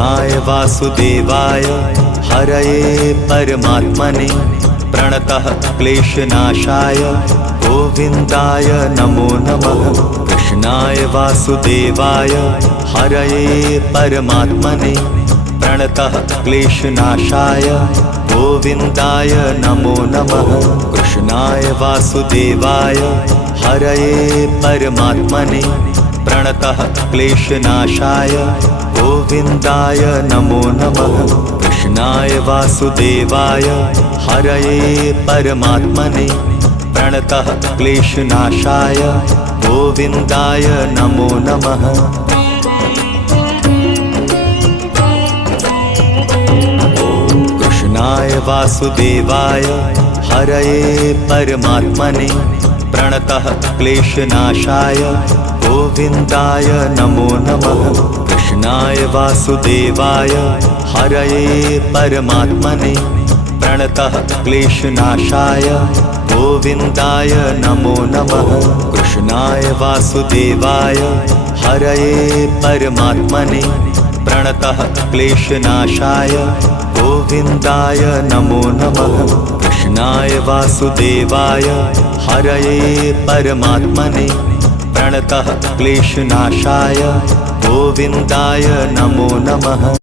वासुदेवाय हरये परमात्मने प्रणतः क्लेशनाशाय गोविन्दाय नमो नमः। कृष्णाय वासुदेवाय हरये परमात्मने प्रणतः क्लेशनाशाय गोविन्दाय नमो नमः। कृष्णाय वासुदेवाय हरये परमात्मने प्रणतः क्लेशनाशाय गोविन्दाय नमो नमः। कृष्णाय वासुदेवाय हरये परमात्मने प्रणतः क्लेशनाशाय गोविन्दाय नमो नमः। कृष्णाय वासुदेवाय हरये परमात्मने प्रणतः क्लेशनाशाय गोविन्दाय नमो नमः। कृष्णाय वासुदेवाय हरये परमात्मने प्रणतः क्लेशनाशाय गोविन्दाय नमो नमः। कृष्णाय वासुदेवाय हरये परमात्मने प्रणतः क्लेशनाशाय गोविन्दाय नमो नमः। कृष्णाय वासुदेवाय हरये परमात्मने प्रणतः क्लेशनाशाय गोविन्दाय नमो नमः।